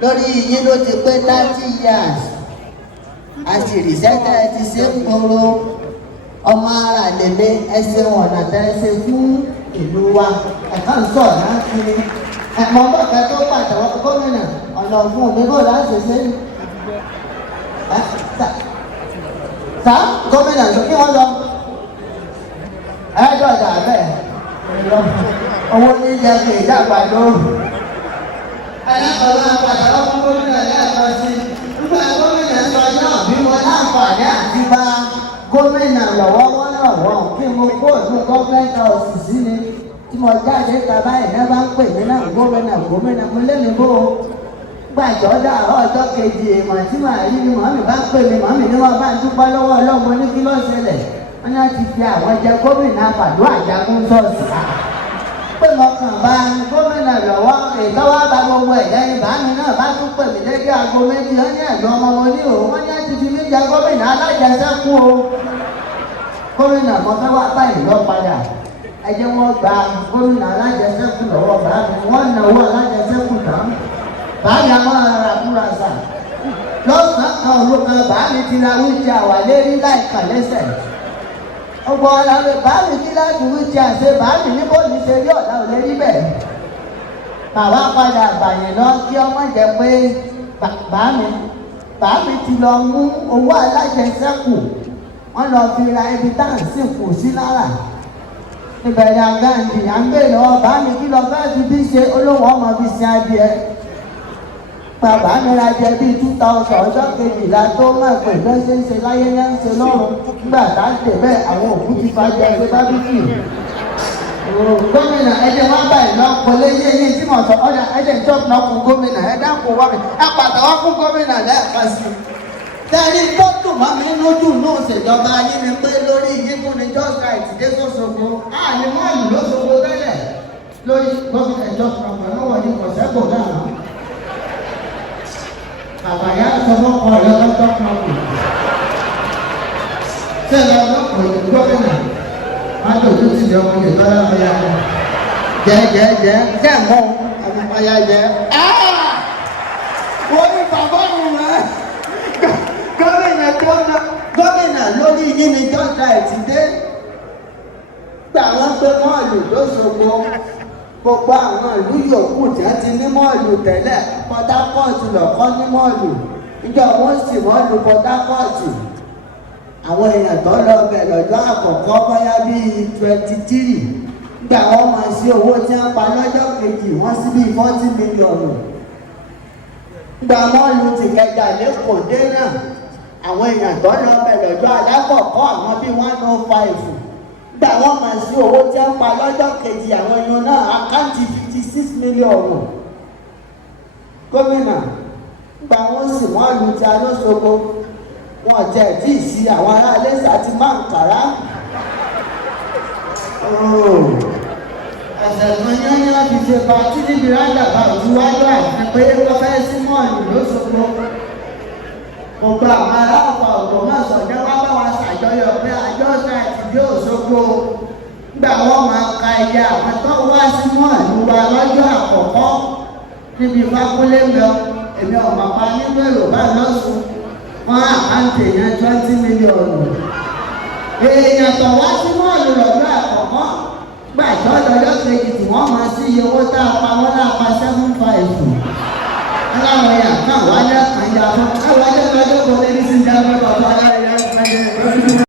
lórí yín ló ti pé 30 years a sì rí sẹ́tẹ̀ ti ṣe ń gbòòrò ọmọ ara lèmi ẹsẹ̀ ọ̀nà tẹ́sẹ̀ fún ìlú wa ẹ̀ka ń sọ̀ láti ní ẹ̀mọ́ bọ̀kẹ́ tó pàtàkì gómìnà ọ̀nà ọ̀gbun mi kò láti ṣe é sá gómìnà ló kí wọ́n lọ ẹ̀ẹ́dọ̀dà bẹ́ẹ̀ owó ní ilẹ̀ kì í dàgbà lóru ẹlẹ́kọ̀ọ́ pàtàkì fún gómìnà lẹ́ẹ̀kan sí nígbà gómìnà sọ náà bí mo láǹfààní àti bá gómìnà lọ́wọ́ kí mo kó ìlú gọ́ọ̀mẹ́ntì ọ̀sìsì ni tí mo jáde tàbá ìná bá ń pè mí náà gómìnà mo lé mi bó gbàjọ́ dà ọjọ́ kejì èèmọ̀ tí màá rí ni màmí bá ń pè mí màmí ni wọ́n bá ń dúpọ́ lọ́wọ́ ọlọ́mọ ní kí ló ṣẹlẹ̀ wọ́n náà ti fi àwọn jẹ gómìnà àpàdé àjàgún sọ́ọ̀sì pé mo kàn bá gómìnà lọ́wọ́ ìtọ́wọ́ bá gbogbo ẹ̀jẹ̀ ní bàmí náà bá tún pè mí lẹ́jọ́ aago méjì ó ní ẹ̀gbọ́n ọmọ wọn ní òun wọ́n ní àti fi mí jẹ gómìnà alájẹsẹ́kù o gómìnà kan fẹ́ wá báyìí lọ padà ẹ jẹ́ wọ́n gba gómìnà alájẹsẹ́kù lọ́wọ́ bàmí wọ́n náwó alájẹsẹ́kù tán báyà máa rà kúra sà lọ́sàn-án kan olókan bàmí ti ra wíjà wà lérí láìka lẹ́sẹ̀ ọgbọ́n ọ̀làwẹ̀ bàmí ti láti wíjà ṣe bàmí níbo ní ṣe yọ̀ ọ̀la ò lè rí bẹ́ẹ̀ bàbá padà bàyẹ̀ lọ kí ọmọ jẹ pé bàmí ti lọ mú owó alájẹsẹ́kù wọ́n lọ fi ra ibi tá à ń sìnkú sí lára ìbẹ̀rẹ̀ àgáǹdì à ń gbé lọ bàmí kí lọ fẹ́ẹ́ fi bí ṣe olówó ọmọ fi sin adìẹ bàbá mi ra jẹ bíi 2000 ọjọ́ kejìlá tó mọ̀ pé bẹ́ẹ̀ ṣe ń ṣe láyé ní ń ṣe lọ́rùn nígbà tá a dé bẹ́ẹ̀ àwọn òkú ti fa jẹ pé bábíkì gómìnà ẹjẹ wọn bá ìlú ọkọ léyé yín tí mo sọ ọjà ẹjẹ ìjọba náà fún gómìnà ẹ dákun wá mi ẹ pàtàkì fún gómìnà lẹ́ẹ̀kan sí i tẹ́rí tó dùn mọ́ mi lójú náà ṣèjọba yín ni pé lórí yín fún ni just right dé sọ́sọ́gbó àní mọ́ọ̀lù lọ́sọ̀gbó tẹ́lẹ̀ lórí gómìnà ìjọba náà wọ̀ ní kọ̀sẹ́kọ̀ náà àbàyá sọ́kọ̀ ọ̀yọ́ lọ́tọ́ kan kù sẹ́lẹ̀ ọlọ́pàá ìlú gómìnà má lòdù sí ìdí ọmọ yìí lọ́yà ọ̀yà jẹ́ sẹ́mọ̀ ọ̀yà jẹ́ wọ́n ní bàbá òun rẹ̀ gómìnà lórí yín ni jọ́ta ẹ̀ ti dé gbà wọ́n gbé mọ́ọ̀lù lóṣogbo gbogbo àwọn ìlú yòókù tí wọ́n ti ní mọ́ọ̀lù tẹ́lẹ̀ Port Harcourt lọ́kọ́ ní mọ́ọ̀lù ìjọ wọn sì mọ́ọ̀lù Port Harcourt àwọn èèyàn tó lọ bẹ̀ lọ́jọ́ àkọ́kọ́ bóyá bíi 23 gbà wọ́n máa ṣe owó tí wọ́n pa lọ́jọ́ kejì wọ́n sí bíi 40 mílíọ̀nù gbà mọ́ọ̀lù tìkẹjà lẹ́kọ̀ọ́ dé náà àwọn èèyàn tó lọ bẹ̀ lọ́jọ́ alákọ̀ọ́kọ́ àwọn bíi 105 gbà wọ́n máa ṣe owó tí wọ́n pa lọ́jọ́ kejì àwọn èèyàn náà àkáǹtì 56 mílíọ̀nù gómìnà gbà wọ́n sì wọ́n lu ti alóṣogbo wọn jẹ́ tí ì sí àwọn ará Iléṣà ti máa ń kàrá ẹ̀sẹ̀ kan yányá fi ṣe bá tí níbi ráńdàbà òjúwájú àti pé wọ́n fẹ́ sí mọ́ọ̀lù lóṣogbo gbogbo àwọn ará ọ̀pọ̀ ọ̀gbọ̀n máa sọ̀jọ́ wá bá wa ṣàjọyọ̀ pé àjọ ṣáìtì dé Òṣogbo gbà wọ́n máa ka ẹ̀yà àwọn tó wá sí mọ́ọ̀lù wa lọ́jọ́ àkọ́kọ́ níbi fákúlé lọ èmi ọ̀mà pa nígbà Yorùbá lọ́sùn wọ́n àkáǹtì èèyàn 20 mílíọ̀nù èèyàn tó wá sí mọ́ọ̀lù lọ́jọ́ àkọ́kọ́ gbàjọ́ lọ́jọ́ kejì tí wọ́n máa sí iye owó tá a pa wọ́n náà pa 7.5 aláwọ̀ yà kàn wálé àkànjà fún káwálé lọ́jọ́